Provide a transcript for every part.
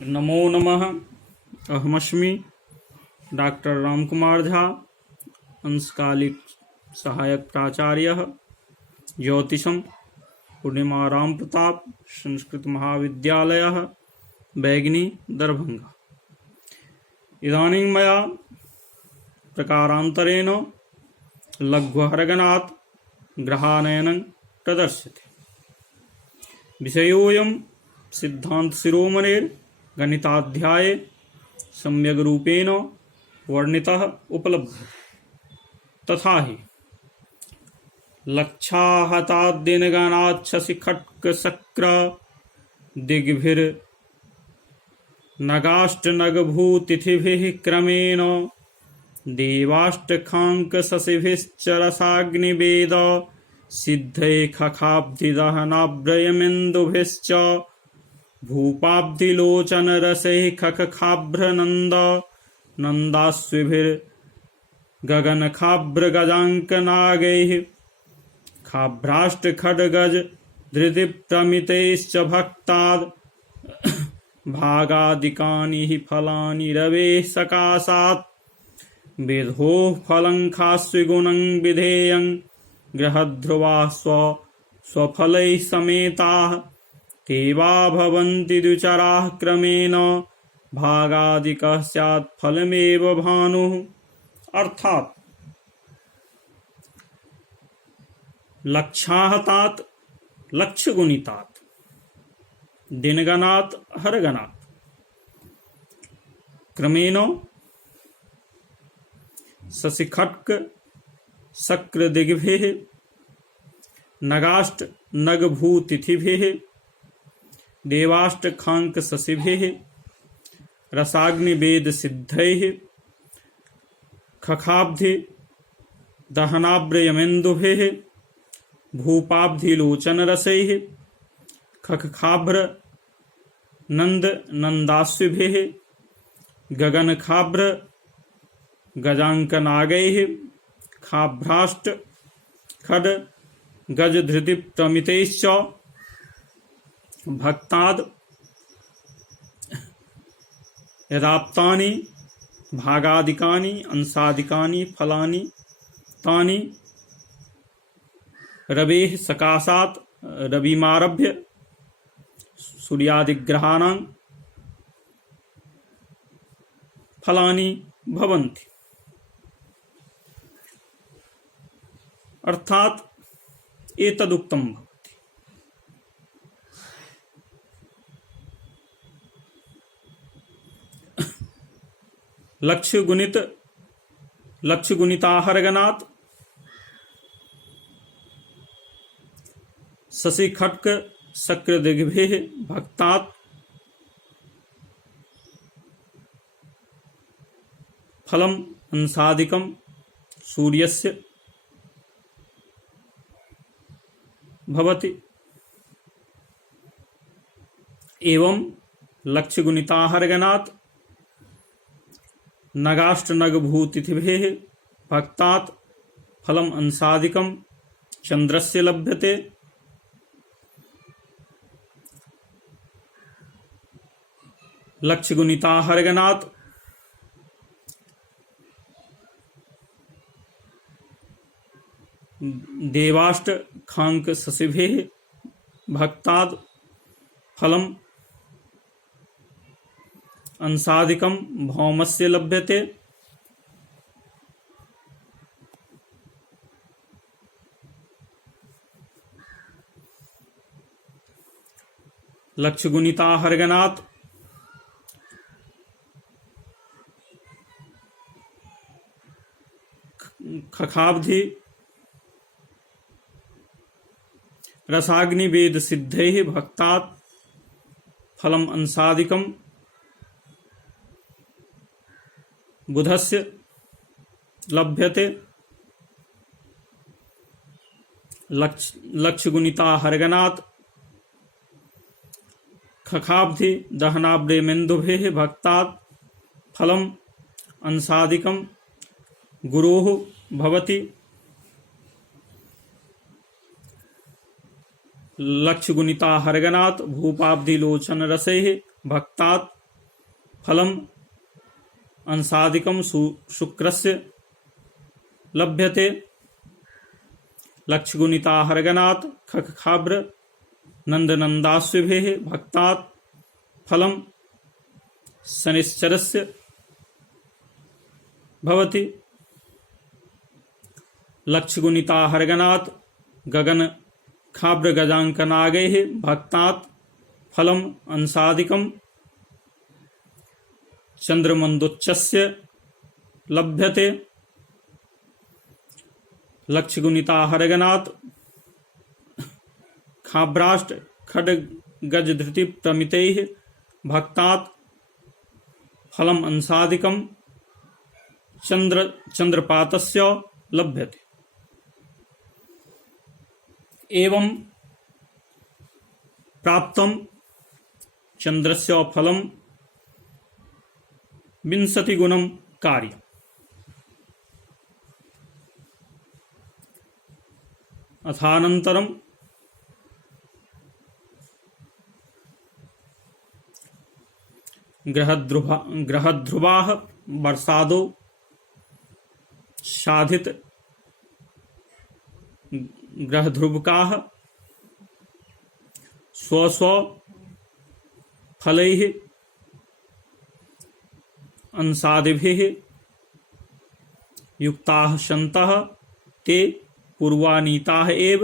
नमो नमः। अहमस्मि डॉक्टर रामकुमार झा, अंशकालिक सहायक प्राचार्यः, ज्योतिषं पूर्णिमा राम प्रताप संस्कृत महाविद्यालयः, बैगनी, दरभंगा। इदानीं मया प्रकारान्तरेण लघ्वहरगणात् ग्रहानयनं प्रदर्श्यते। विषयोऽयं सिद्धान्तशिरोमणेर् गणिताध्याये सम्यग् रूपेण वर्णितः उपलभ्यते। तथा हि लक्षाहताद्दिनगणाच्छशिखट्कशक्र दिग्भिर्नगाष्टनगभूतिथिभिः क्रमेण देवाष्टकाङ्कशशिभिश्च रसाग्निवेद सिद्धै खखाब्धिदहनाभ्रयमेन्दुभिश्च भूपाब्धिलोचनरसैः खखखाभ्रनन्द नन्दाश्विभिर्गगनखाभ्रगजाङ्कनागैः खाभ्राष्टखड्गज धृतिप्रमितैश्च भक्ताद् भागादिकानि हि फलानि रवेः सकाशात् विधोः फलं खास्विगुणं विधेयं गृहध्रुवाः स्वफलैः समेताः ते वा भवन्ति द्विचराः क्रमेण भागादिकः स्यात् फलमेव भानुः। अर्थात लक्षाहतात् लक्ष्य गुणितात्, दिनगणात् हरगणात्, क्रमेण शशिखट्क शक्रदिग्भिः नगाष्ट नगभूतिथिभिः देवाष्टकाङ्कशशिभिः रसाग्निवेदसिद्धैः खखाब्धि दहनाभ्रयमेन्दुभिः भूपाब्धिलोचनरसैः खखखाभ्र नन्दाश्विभिः गगनखाभ्र गजाङ्कनागैः खाभ्राष्ट खड गजधृतिप्रमितैश्च भक्ताद् यदाप्तानि भागादिकानि अंशादिकानि फलानि तानि रवेः सकाशात् रविमारभ्य सूर्यादिग्रहाणां फलानि भवन्ति। अर्थात एतदुक्तं भवति। लक्ष्य गुणिताहरगणात् शशिखट्क शक्रदिग्भिः भक्तात् फलम् अंशादिकं सूर्यस्य भवति। एवं लक्ष्यगुणिताहरगणात् नगाष्टनगभूतिथिभिः भक्तात् फलम् अंशादिकं चन्द्रस्य लभ्यते। लक्ष्यगुणिताहरगणात् देवाष्टकाङ्कशशिभिः भक्ताद् फलम् अंशादिकं भौमस्य लभ्यते। लक्ष्यगुणिताहरगणात् खखाब्धि रसाग्निवेदसिद्धैः भक्तात् फलम् अंशादिकं बुधस्य लभ्यते। लक्ष्यगुणिताहरगणात् खखाब्धि दहनाभ्रयमेन्दुभिः भक्तात् फलम् अंशादिकं गुरोः भवति। लक्ष्यगुणिताहरगणात् भूपाब्धिलोचनरसैः भक्तात् फलम अंसादिकम शुक्रस्य लभ्यते। लक्षगुणिताहर्गनात् खखाब्र नंदनंदास्विभेः भक्तात् फलम शनिश्चरस्य भवति। लक्षगुणिताहर्गनात् गगन खाब्र गजांकनागैः भक्तात् फलम अंसादिकम चंद्रमंदोच्चस्य लभ्यते। लक्षगुणिताहर्गनात् खाभ्राष्ट खड्गजधृति प्रमितैः भक्तात् फलम अंसादिकम चंद्रपातस्य लभ्यते। एवं प्राप्तम चंद्रस्य फलम विंशति गुणम कार्य। अथानन्तरम ग्रहध्रुवाः वर्षादौ साधित ग्रहध्रुवकाः स्वस्व फलैः अंसादिभिः युक्ताः सन्तः ते पूर्वानीताः एव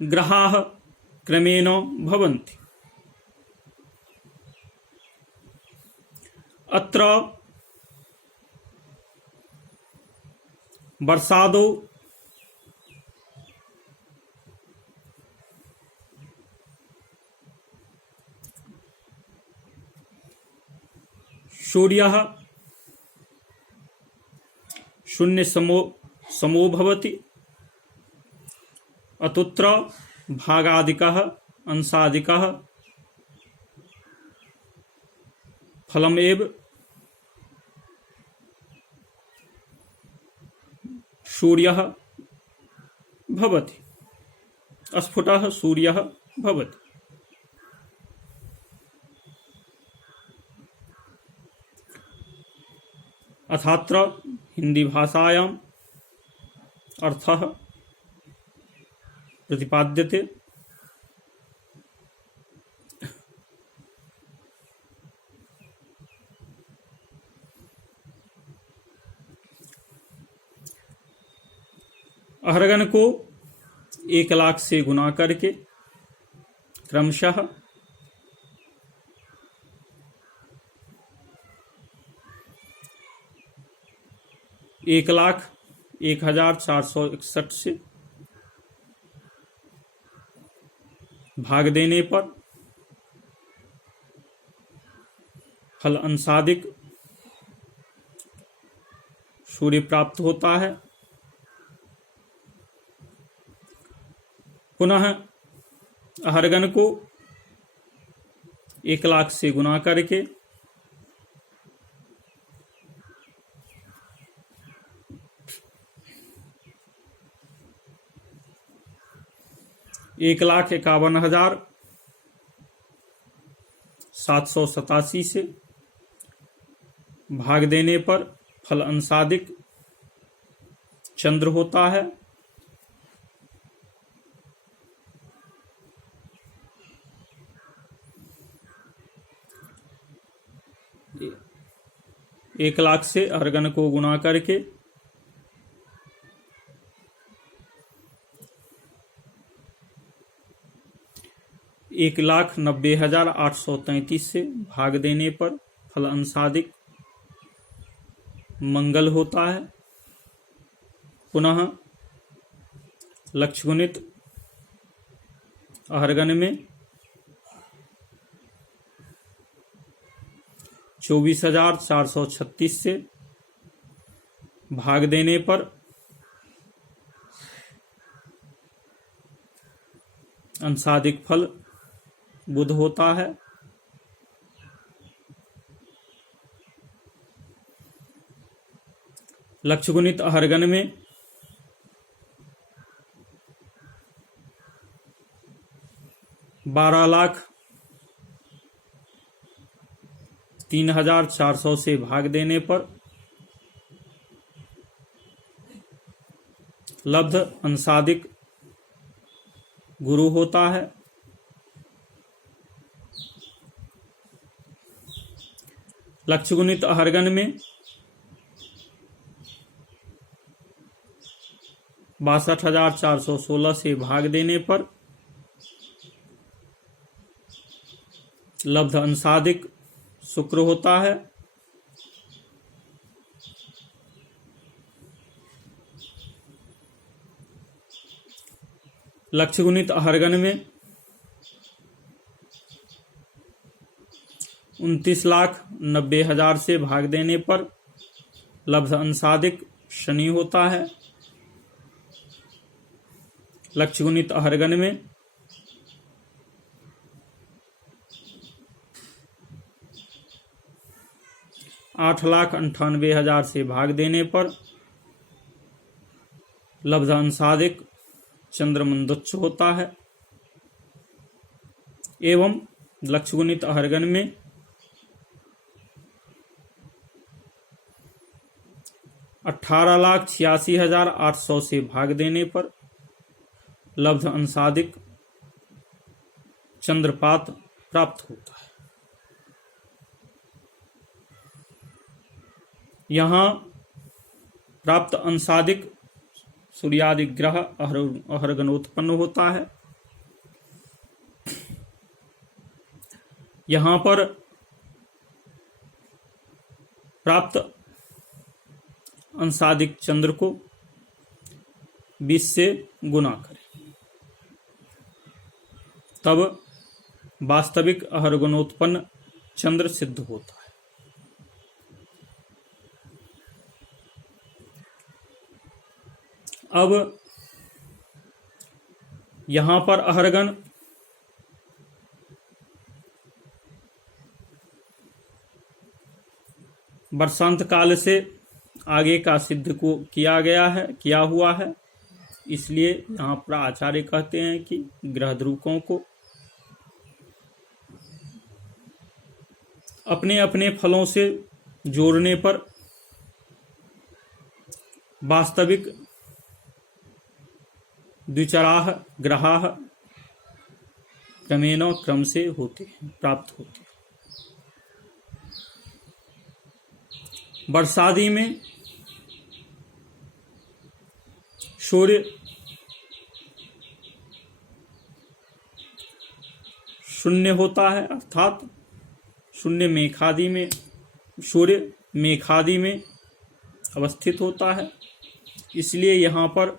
ग्रहाः क्रमेण भवन्ति। अत्र वर्षादौ सूर्यः शून्य समो भवति। अतुत्र भागादिकः अंशादिकः फलमेव सूर्यः भवति। स्फुटः सूर्यः भवति। अथात्र हिंदी भाषायाम् अर्थः प्रतिपाद्यते। अहर्गन को 1,00,000 से गुना करके क्रमशः 1,01,461 से भाग देने पर फल अंशादिक सूर्य प्राप्त होता है। पुनः अहर्गन को 1,00,000 से गुना करके 1,51,787 से भाग देने पर फल अंशादिक चंद्र होता है। एक लाख से अहर्गन को गुणा करके 1,90,833 से भाग देने पर फल अंशादिक मंगल होता है। पुनः लक्षगुणित अहर्गन में 24,436 से भाग देने पर अंशादिक फल बुध होता है। लक्षगुणित अहर्गन में 12,00,000 3400 से भाग देने पर लब्ध अंशादिक गुरु होता है। लक्ष्य गुणित अहर्गन में 62,416 से भाग देने पर लब्ध अंशादिक शुक्र होता है। लक्ष्य गुणित अहर्गन में 29,90,000 से भाग देने पर लब्ध अंशादिक शनि होता है। लक्ष्य गुणित अहर्गन में 8,98,000 से भाग देने पर लब्ध अंशादिक चंद्रमंदुच्च होता है। एवं लक्ष्य गुणित अहर्गन में 18,86,800 से भाग देने पर लब्ध अंशादिक चंद्रपात प्राप्त होता है। यहाँ प्राप्त अंशादिक सूर्यादि ग्रह अहर्गनोत्पन्न होता है। यहाँ पर प्राप्त अंशादिक चंद्र को 20 से गुना करें, तब वास्तविक अहर्गनोत्पन्न चंद्र सिद्ध होता है। अब यहां पर अहर्गन वर्षांत काल से आगे का सिद्ध को किया हुआ है। इसलिए यहाँ पर आचार्य कहते हैं कि ग्रह ध्रुवकों को अपने अपने फलों से जोड़ने पर वास्तविक द्विचराः ग्रहाः क्रमेण क्रम से प्राप्त होते हैं। वर्षादि में सूर्य शून्य होता है, अर्थात शून्य मेघादि में सूर्य मेघादि में अवस्थित होता है। इसलिए यहाँ पर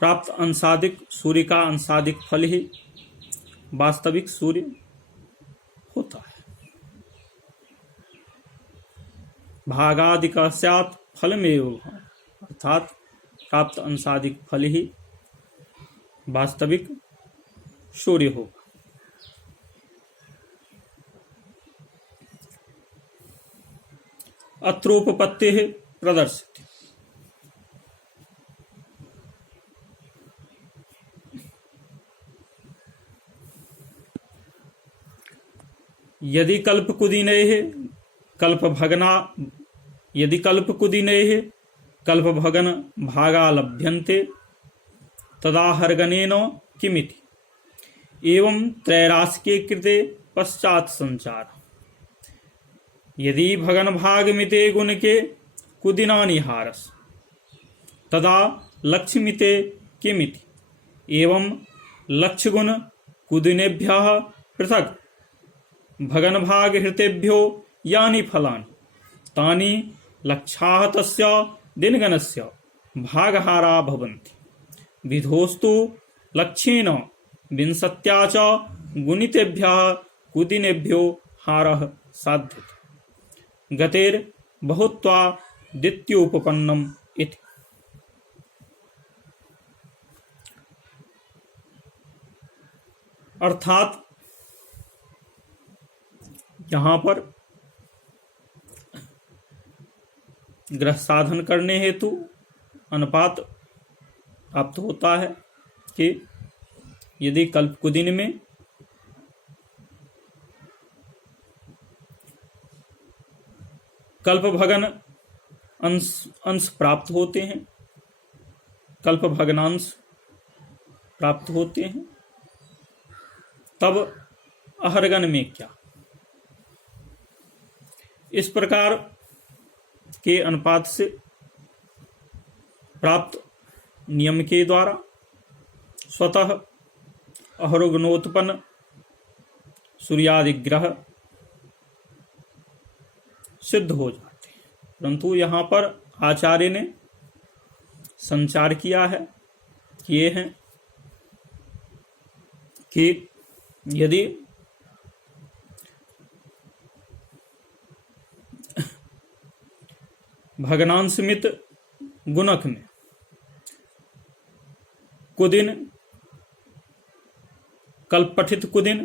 प्राप्त अंशादिक सूर्य का अंशादिक फल ही वास्तविक सूर्य होता है। भागादिका स्यात् फलमेव, अर्थात प्राप्त अंशादिक फल ही वास्तविक सूर्य होगा। अत्रोपपत्तिः प्रदर्शित। यदि कल्पकुदिनैः कल्पभगन भागा लभ्यन्ते तदाहर्गनेन किमिति। एवं त्रैराशिके कृते पश्चात् संचार। यदि भगन भाग मिते गुण के कुदिनानि हारस तदा लक्ष्मीते किमिति। एवं लक्ष्य गुण कुदिनेभ्यः पृथक भगन भाग हृतेभ्यो यानि फलानि तानि लक्षाः तस्य दिनगणस्य भागहारा भवन्ति। विधोस्तु लक्ष्येन विंशत्या च गुणितेभ्यः कुदिनेभ्यो हारः साध्यते। गतेर बहुत्वा द्वितीयोपपन्नम इति। अर्थात यहाँ पर ग्रह साधन करने हेतु अनुपात प्राप्त होता है कि यदि कल्पकुदिन में कल्पभगन अंश अंश प्राप्त होते हैं, कल्पभगनांश प्राप्त होते हैं, तब अहरगन में क्या? इस प्रकार के अनुपात से प्राप्त नियम के द्वारा स्वतः अहरगनोत्पन्न सूर्यादि ग्रह सिद्ध हो जाते हैं। परंतु यहाँ पर आचार्य ने संचार किए हैं कि यदि भग्नांशमित गुणक में कुदिन कल्पठित कुदिन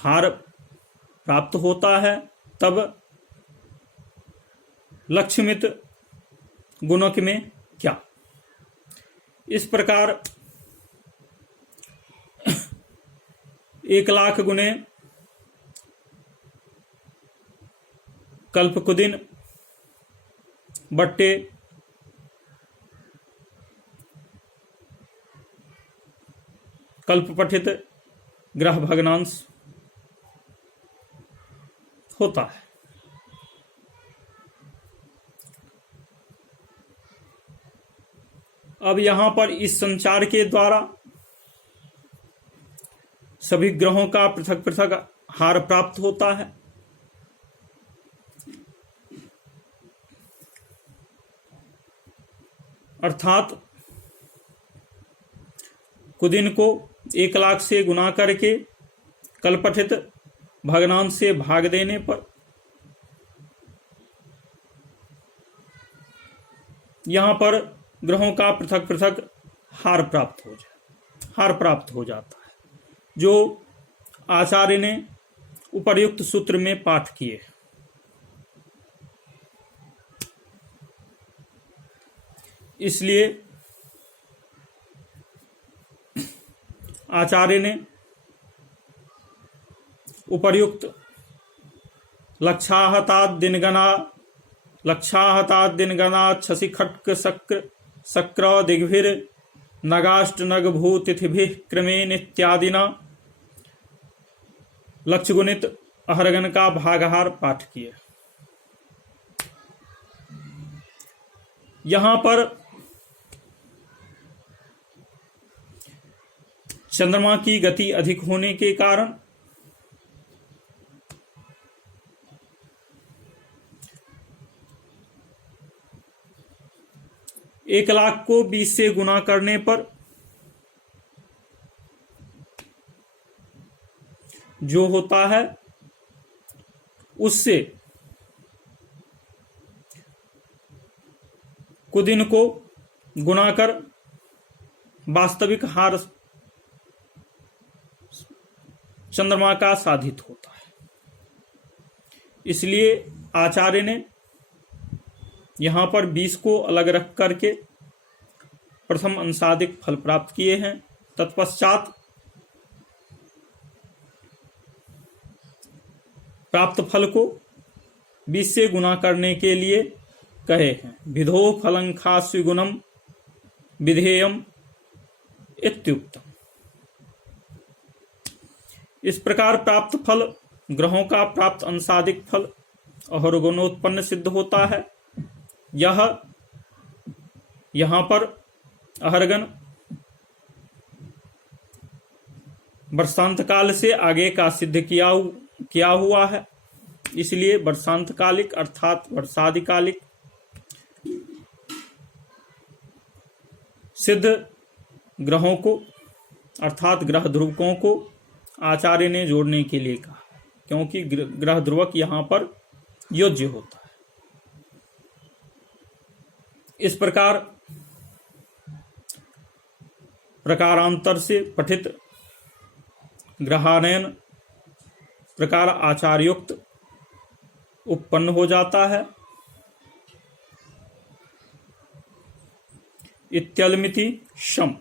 हार प्राप्त होता है, तब लक्ष्मित गुणक में क्या? इस प्रकार 1,00,000 गुणे कल्पकुदिन बट्टे कल्पपठित ग्रह भग्नांश होता है। अब यहां पर इस संचार के द्वारा सभी ग्रहों का पृथक पृथक हार प्राप्त होता है। अर्थात कुदिन को 1,00,000 से गुना करके कल्पठित भग्नांश से भाग देने पर यहां पर ग्रहों का पृथक पृथक हार प्राप्त हो जाता है, जो आचार्य ने उपर्युक्त सूत्र में पाठ किए। इसलिए आचार्य ने उपर्युक्त लक्षाहताद दिनगणा छसि खट्क शक्र दिग्भिर नगाष्ट नगभू तिथिभिः क्रमेण इत्यादिना लक्षगुणित अहरगन का भागहार पाठ किए। यहां पर चंद्रमा की गति अधिक होने के कारण एक लाख को 20 से गुना करने पर जो होता है उससे कुदिन को गुना कर वास्तविक हार चंद्रमा का साधित होता है। इसलिए आचार्य ने यहां पर 20 को अलग रख करके प्रथम अंशादिक फल प्राप्त किए हैं। तत्पश्चात प्राप्त फल को 20 से गुना करने के लिए कहे हैं। विधो फलं खास्विगुणम विधेयम इत्युक्तम। इस प्रकार प्राप्त फल ग्रहों का प्राप्त अंशादिक फल अहरगुणोत्पन्न सिद्ध होता है। यहां पर अहरगन वर्षांत काल से आगे का सिद्ध किया हुआ है। इसलिए वर्षांत कालिक अर्थात वर्षादिकालिक सिद्ध ग्रहों को अर्थात ग्रह ध्रुवकों को आचार्य ने जोड़ने के लिए कहा, क्योंकि ग्रह ध्रुवक यहां पर योज्य होता है। इस प्रकार प्रकारांतर से पठित ग्रहानयन प्रकार आचार्युक्त उत्पन्न हो जाता है। इत्यलमिति शम।